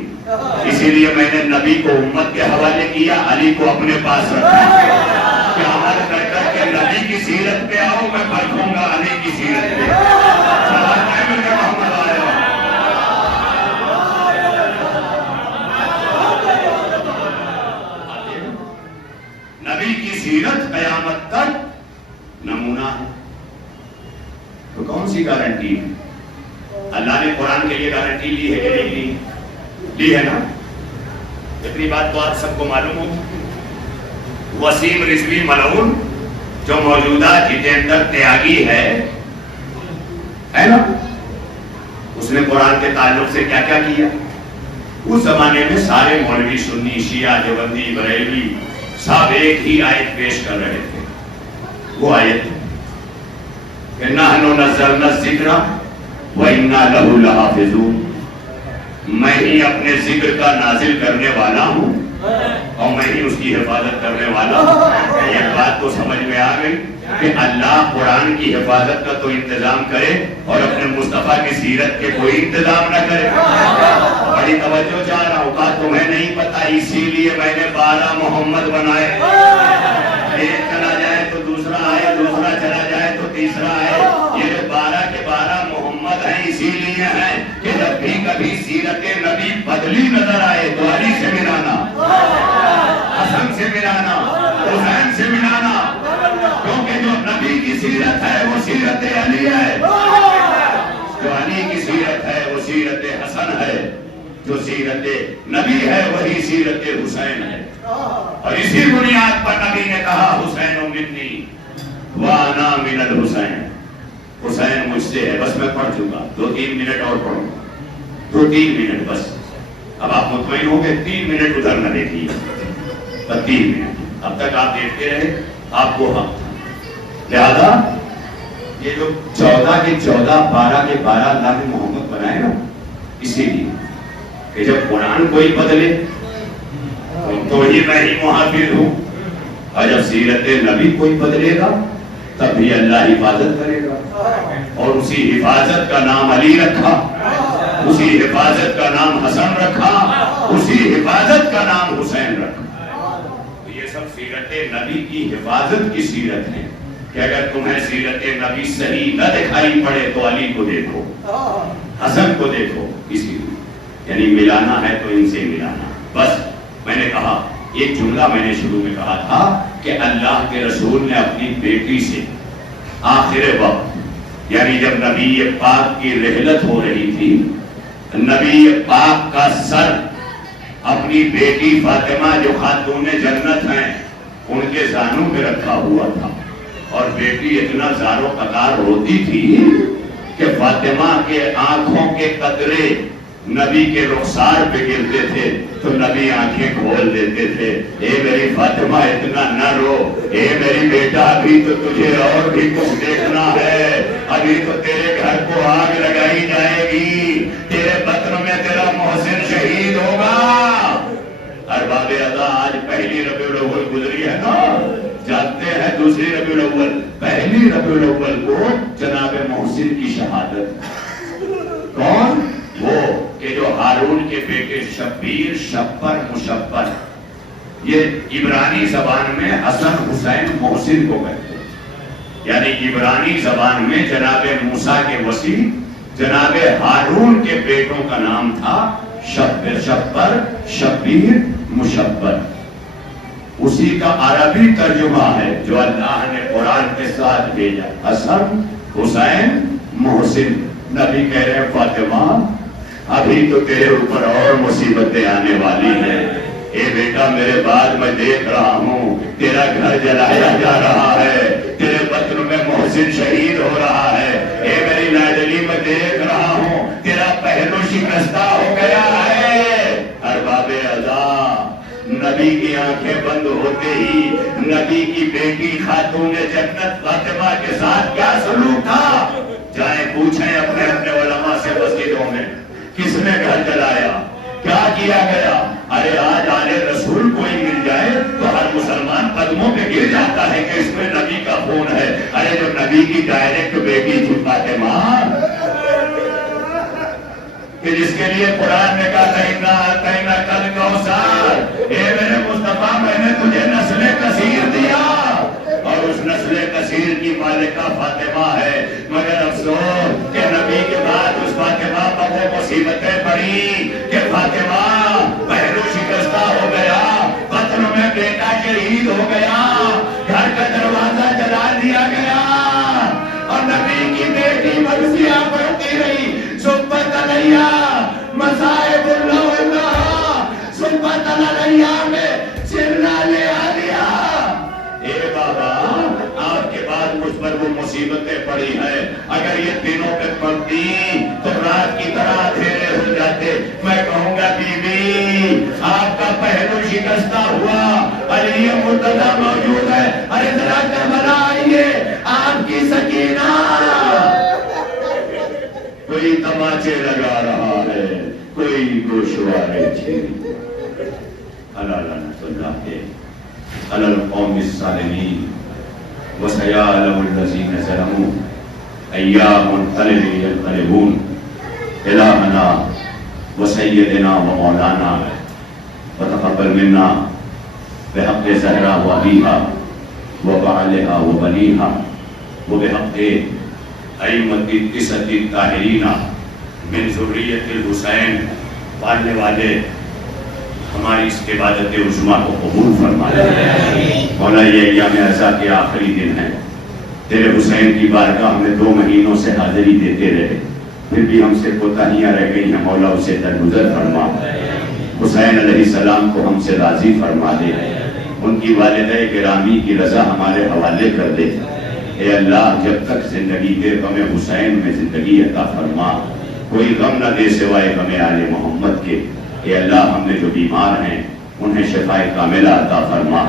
اسی لیے میں نے نبی کو امت کے حوالے کیا، علی کو اپنے پاس رکھا کہ عمل کر کر کے نبی کی سیرت پہ آؤ، میں پرکھوں گا علی کی سیرت پہ۔ نبی کی سیرت قیامت تک نمونہ ہے، تو کون سی گارنٹی ہے؟ اللہ نے قرآن کے لیے گارنٹی لی ہے کہ نہیں لی؟ لی ہے نا؟ اتنی بات تو آپ سب کو معلوم ہو. وسیم رضوی ملعون جو موجودہ جتیندر تیاگی ہے نا، اس نے قرآن کے تعلق سے کیا کیا کیا؟ اس زمانے میں سارے مولوی، سنی، شیعہ، دیوبندی، بریلوی سب ایک ہی آیت پیش کر رہے تھے. وہ آیت کہ نحن نزلنا الذکر وَإِنَّا لَهُ لَحَافِظُونَ، میں ہی اپنے ذکر کا نازل کرنے والا ہوں اور میں ہی اس کی حفاظت کرنے والا ہوں. یہ بات تو سمجھ میں آ گئی کہ اللہ قرآن کی حفاظت کا تو انتظام کرے اور اپنے مصطفیٰ کی سیرت کے کوئی انتظام نہ کرے. بڑی توجہ چاہ رہا ہوں، کا تمہیں نہیں پتا اسی لیے میں نے 12 محمد بنائے. ایک چلا جائے تو دوسرا آئے، دوسرا چلا جائے تو تیسرا آئے. یہ جو 12 کے 12 محمد ہیں اسی لیے ہیں کہ جب بھی کبھی سیرت نبی بدلی نظر آئے تو علی سے ملانا، حسن سے ملانا، حسین سے ملانا، کیونکہ جو نبی کی سیرت ہے وہ سیرت علی ہے، جو علی کی سیرت ہے وہ سیرت حسن ہے، جو سیرت نبی ہے وہی سیرت حسین ہے. اور اسی بنیاد پر نبی نے کہا حسین منی وانا من الحسین، حسین مجھ سے ہے. بس میں پڑھ چکا، 2-3 منٹ اور پڑھوں، 2-3 منٹ بس. اب آپ مطمئن ہو گئے، 3 منٹ ادھر نہ دیکھیے، 3 منٹ اب تک آپ دیکھتے رہے، آپ کو حق تھا. لہذا یہ جو 14 کے 14 12 کے 12 اللہ نے محمد بنائے نا، اسی لیے کہ جب قرآن کوئی بدلے تو ہی میں ہی محافظ ہوں، اور جب سیرت نبی کوئی بدلے گا تب بھی اللہ حفاظت کرے گا. اور اسی حفاظت کا نام علی رکھا، اسی حفاظت کا نام حسن رکھا، اسی حفاظت کا نام حسین رکھا. تو یہ سب سیرت نبی کی حفاظت کی سیرت ہے کہ اگر تمہیں سیرت نبی صحیح نہ دکھائی پڑے تو علی کو دیکھو، حسن کو دیکھو. اسی لیے یعنی ملانا ہے تو ان سے ملانا. بس میں نے کہا، ایک جملہ میں نے شروع میں کہا تھا کہ اللہ کے رسول نے اپنی بیٹی سے آخر وقت، یعنی جب نبی پاک کی رحلت ہو رہی تھی، نبی پاک کا سر اپنی بیٹی فاطمہ جو خاتون جنت ہیں ان کے زانوں پہ رکھا ہوا تھا. اور بیٹی اتنا زار و قطار ہوتی تھی کہ فاطمہ کے آنکھوں کے قطرے نبی کے رخسار پہ گرتے تھے تو نبی آنکھیں کھول دیتے تھے. اے میری فاطمہ اتنا نہ رو، اے میری بیٹا ابھی تو تجھے اور بھی کچھ دیکھنا ہے، ابھی تو تیرے گھر کو آگ لگائی جائے گی، تیرے بطن میں تیرا محسن شہید ہوگا. ارباب ادا آج پہلی ربیع الاول گزری ہے نا، جانتے ہیں دوسری ربیع الاول، پہلی ربیع الاول کو جناب محسن کی شہادت. کون؟ وہ کہ جو ہارون کے بیٹے شبیر، شبر، مشبر، یہ عبرانی زبان میں حسن، حسین، محسن کو کہتے ہیں. یعنی عبرانی زبان میں جناب موسیٰ کے وصی جناب ہارون کے بیٹوں کا نام تھا شبر، شبیر، مشبر. اسی کا عربی ترجمہ ہے جو اللہ نے قرآن کے ساتھ بھیجا، حسن، حسین، محسن. نبی کہہ رہے ہیں فاطمہ ابھی تو تیرے اوپر اور مصیبتیں آنے والی ہیں. اے بیٹا میرے بعد میں دیکھ رہا ہوں تیرا گھر جلایا جا رہا ہے، تیرے بطن میں محسن شہید ہو رہا ہے. اے میری لاڈلی میں دیکھ رہا ہوں تیرا پہلو شکستہ ہو گیا ہے. ارباب ادا نبی کی آنکھیں بند ہوتے ہی نبی کی بیٹی خاتون جنت فاطمہ کے ساتھ کیا سلوک تھا؟ جائیں پوچھیں اپنے علماء سے مسجدوں میں کس نے گھر جلایا، کیا کیا گیا. ارے آج آل رسول کوئی مل جائے تو ہر مسلمان قدموں پہ گر جاتا ہے کہ اس میں نبی کا خون ہے. ارے جو نبی کی ڈائریکٹ بیٹی تھی فاطمہ، کہ جس کے لیے قرآن نے کہا کل کوثر، اے میرے مصطفیٰ میں نے تجھے نسل کثیر دیا، اور اس نسل کثیر کی مالکہ فاطمہ ہے. مگر افسوس کہ نبی کے بعد اس فاطمہ پر وہ مصیبتیں پڑی کہ فاطمہ پہلو شکستہ ہو گیا، بطن میں بیٹا شہید ہو گیا، گھر کا دروازہ جلا دیا گیا، اور نبی کی بیٹی مرثیہ بڑھتی رہی. صبح علیہ مصائب اللہ والا دریا میں سرنا لے آ گیا۔ اے بابا، آپ کے بعد مجھ پر وہ مصیبتیں پڑی ہیں، اگر یہ دنوں پہ پڑتی تو رات کی طرح اندھیرے ہو جاتے۔ میں کہوں گا بی بی، آپ کا پہلو شکستہ ہوا، علی مرتضیٰ موجود ہے، ارے ذرا کربلا آئیے، آپ کی سکینہ۔ کوئی تماچے لگا رہا ہے، کوئی گوشوارے چھیڑ۔ اللہ لعنت اللہ کے علی القوم الظالمین وسیعلم الذین ظلموا ایام منقلب ینقلبون۔ الہنا وسیدنا ومولانا وتقبل منا بحق زہرا وابیہا وبعلہا وبنیہا وبحق ائمۃ التسعۃ الطاہرین من ذریۃ الحسین، پالنے والے ہماری اس عبادت عظمیٰ کو قبول فرما لے۔ مولا، یہ ایام عزا کے آخری دن ہیں، تیرے حسین کی بارگاہ میں 2 مہینوں سے حاضری دیتے رہے، پھر بھی ہم سے کوتاہیاں رہ گئی ہیں، مولا اسے درگزر فرما۔ حسین علیہ السلام کو ہم سے راضی فرما دے، ان کی والدہ گرامی کی رضا ہمارے حوالے کر دے۔ اے اللہ، جب تک زندگی دے غم حسین میں زندگی عطا فرما، کوئی غم نہ دے سوائے غم آل محمد کے۔ اے اللہ، ہم نے جو بیمار ہیں انہیں شفاء کاملہ عطا فرما،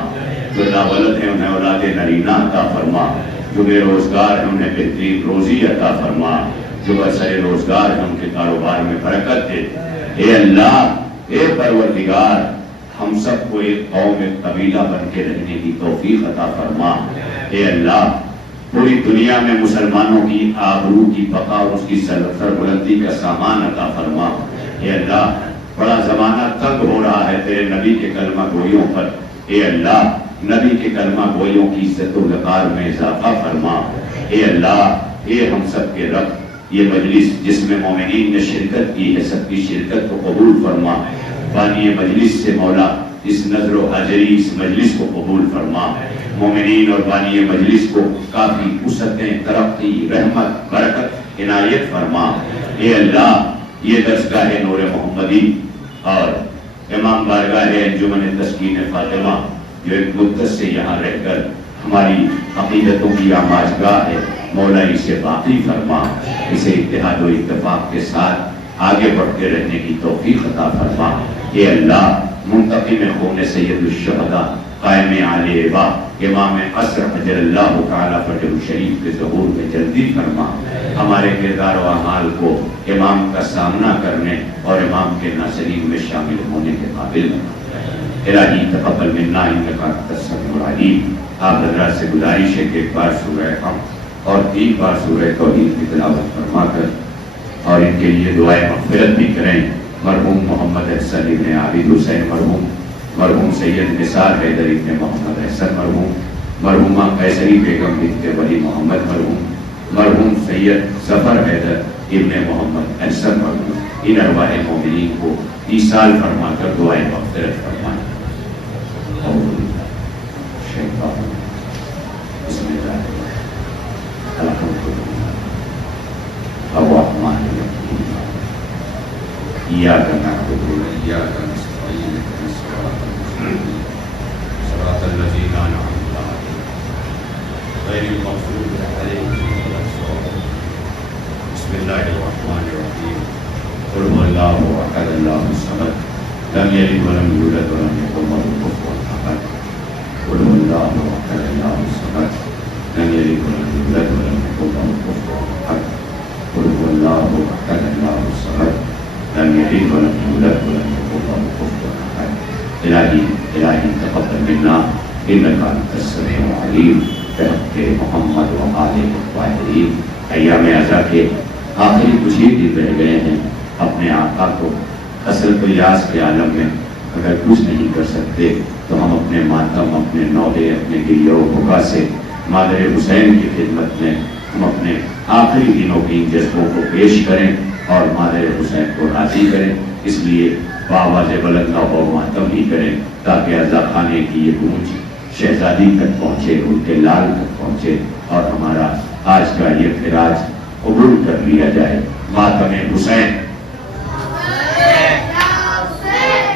جو ناولد ہیں انہیں اولاد نرینہ عطا فرما، جو بے روزگار ہیں انہیں بہترین روزی عطا فرما، جو برسر روزگار ہیں ان کے کاروبار میں برکت دے۔ اے اللہ، اے پروردگار، ہم سب کو ایک قوم، ایک قبیلہ بن کے رہنے کی توفیق عطا فرما۔ اے اللہ، پوری دنیا میں مسلمانوں کی آبرو کی بقا اور اس کی سربلندی کا سامان عطا فرما۔ اے اللہ، بڑا زمانہ تنگ ہو رہا ہے تیرے نبی کے کلمہ گوئیوں پر۔ اے اللہ، نبی کے کلمہ گوئیوں کی عزت و وقار میں اضافہ فرما۔ اے اللہ، اے ہم سب کے رب، یہ مجلس جس میں مومنین نے شرکت کی ہے، سب کی شرکت کو قبول فرما۔ بانی مجلس سے مولا اس نظر و حاضری اس مجلس کو قبول فرما۔ مومنین اور بانی مجلس کو کافی وسعتیں، ترقی، رحمت، برکت عنایت فرما۔ اے اللہ، یہ درسگاہ نور محمدی اور امام بارگاہ انجمن تسکین فاطمہ جو ایک مدت سے یہاں رہ کر ہماری عقیدتوں کی آماجگاہ ہے، مولا اسے باقی فرما، اسے اتحاد و اتفاق کے ساتھ آگے بڑھتے رہنے کی توفیق عطا فرما۔ اے اللہ، منتقم خون سید الشہداء قائم عالی با امام عصر حجر اللہ تعالیٰ فجر شریف کے ظہور میں جلدی فرما۔ ہمارے کردار و اعمال کو امام کا سامنا کرنے اور امام کے ناصرین میں شامل ہونے کے قابل بنا۔ الہی تقبل منا انک انت السمیع العلیم۔ آپ حضرات سے گزارش ہے کہ ایک بار سورہ حمد اور 3 بار سورہ توحید کی تلاوت فرما کر اور ان کے لیے دعائیں مغفرت بھی کریں۔ مرحوم محمد احسن ابن عابد حسین مرحوم، مرحوم سید نثار حیدر ابن محمد احسن مرحوم، مرحومہ قیصری بیگم بنت ولی محمد مرحوم، مرحوم سید ظفر حیدر ابن محمد احسن مرحوم، ان ارواح مومنین کو ایصال فرما کر دعائیں مغفرت فرمائیں۔ بسم اللہ الحمدللہ الرحمن الرحیم ایاک نعبد و ایاک نستعین اهدنا الصراط المستقیم صراط الذین انعمت علیہم غیر المغضوب علیہم ولا الضالین۔ بسم اللہ الرحمن الرحیم قل هو اللہ احد اللہ الصمد لم یلد ولم یولد ولم یکن له کفوا احد۔ قل هو اللہ احد اللہ الصمد لم یلد ولم یولد ولم یکن له کفوا احد۔ قل هو اللہ احد اللہ الصمد لم یلد ولم یولد ولم یکن له کفوا احد۔ الہی تقبل منا انک انت السمیع العلیم بحق محمد و آلہ الطاہرین۔ ایام عزا کے آخری کچھ ہی دن رہ گئے ہیں، اپنے آقا کو حسرت و یاس کے عالم میں اگر کچھ نہیں کر سکتے تو ہم اپنے ماتم، اپنے نوحے، اپنے گریہ و بکا سے مادر حسین کی خدمت میں ہم اپنے آخری دنوں کی جذبوں کو پیش کریں اور مادر حسین کو راضی کریں۔ اس لیے بآواز بلند نوحہ و ماتم ہی کریں تاکہ عزا خانے کی یہ گونج شہزادی تک پہنچے، ان کے لال تک پہنچے اور ہمارا آج کا یہ خراج قبول کر لیا جائے۔ ماتم حسین